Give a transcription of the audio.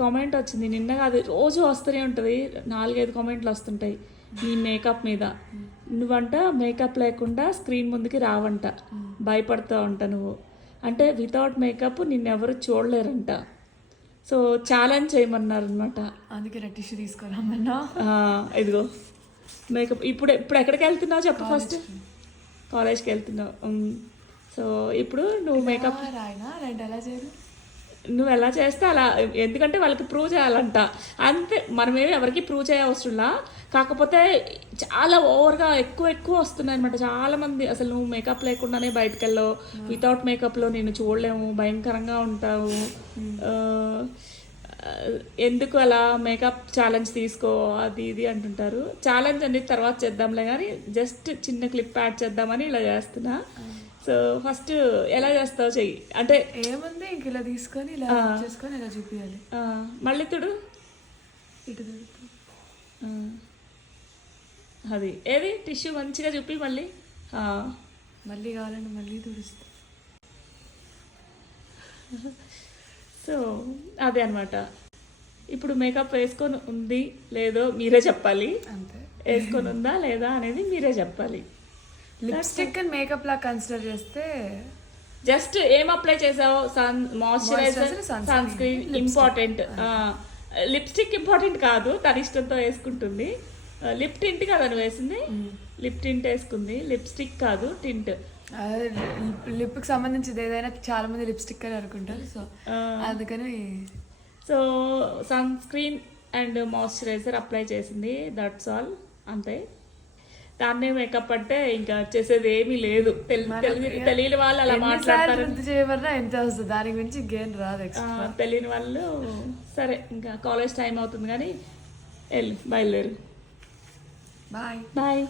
Comment వచ్చింది నిన్న కాదు, రోజు వస్తూనే ఉంటుంది, 4-5 కామెంట్లు వస్తుంటాయి నీ మేకప్ మీద. నువ్వంట మేకప్ లేకుండా స్క్రీన్ ముందుకి రావంట, భయపడుతూ ఉంటా నువ్వు అంటే, వితౌట్ మేకప్ నిన్నెవరు చూడలేరంట. సో ఛాలెంజ్ చేయమన్నారు అనమాట. అందుకే టిష్యూ తీసుకురామన్నా. ఇదిగో మేకప్. ఇప్పుడు ఎక్కడికి వెళ్తున్నావు చెప్పు ఫస్ట్. కాలేజ్కి వెళ్తున్నావు. సో ఇప్పుడు నువ్వు మేకప్ నువ్వు ఎలా చేస్తే అలా, ఎందుకంటే వాళ్ళకి ప్రూవ్ చేయాలంట అంతే. మనమేమి ఎవరికి ప్రూవ్ చేయ అవసరంలా, కాకపోతే చాలా ఓవర్గా ఎక్కువ వస్తున్నాయి అనమాట. చాలామంది అసలు నువ్వు మేకప్ లేకుండానే బయటకు వెళ్ళావు, వితౌట్ మేకప్లో నేను చూడలేము, భయంకరంగా ఉంటావు, ఎందుకు అలా మేకప్ ఛాలెంజ్ తీసుకో అది ఇది అంటుంటారు. ఛాలెంజ్ అనేది తర్వాత చేద్దాంలే కానీ జస్ట్ చిన్న క్లిప్ యాడ్ చేద్దామని ఇలా చేస్తున్నా. సో ఫస్ట్ ఎలా చేస్తావు చెయ్యి. అంటే ఏముంది, ఇంక ఇలా తీసుకొని ఇలా చేసుకొని ఇలా చూపించాలి. మళ్ళీ తుడు ఇటు అది ఏది టిష్యూ మంచిగా చూపి మళ్ళీ మళ్ళీ కావాలండి మళ్ళీ తుడుస్తా. సో అదే అనమాట. ఇప్పుడు మేకప్ వేసుకొని ఉంది లేదో మీరే చెప్పాలి, అంతే. వేసుకొని ఉందా లేదా అనేది మీరే చెప్పాలి. లిప్స్టిక్ అండ్ మేకప్ లా కన్సిడర్ చేస్తే జస్ట్ ఏం అప్లై చేసావు, moisturiser, sunscreen important. Lipstick important కాదు, తన ఇష్టంతో వేసుకుంటుంది. లిప్ టింట్ కదా నువ్వు వేసింది, లిప్ టింట్ వేసుకుంది, లిప్స్టిక్ కాదు టింట్. లిప్ కి సంబంధించింది ఏదైనా చాలా మంది లిప్స్టిక్ అని అనుకుంటారు, సో అందుకని. So sunscreen and moisturiser apply చేసింది, దట్స్ ఆల్, అంతే. దాన్నే మేకప్ అంటే ఇంకా చేసేది ఏమీ లేదు. తెలియని వాళ్ళు అలా మాట్లాడతారు, ఎంత వస్తుంది దాని గురించి ఇంకేం రాదు. తెలియని వాళ్ళు సరే ఇంకా కాలేజ్ టైం అవుతుంది కానీ వెళ్ళు, బయలుదేరు. Bye bye.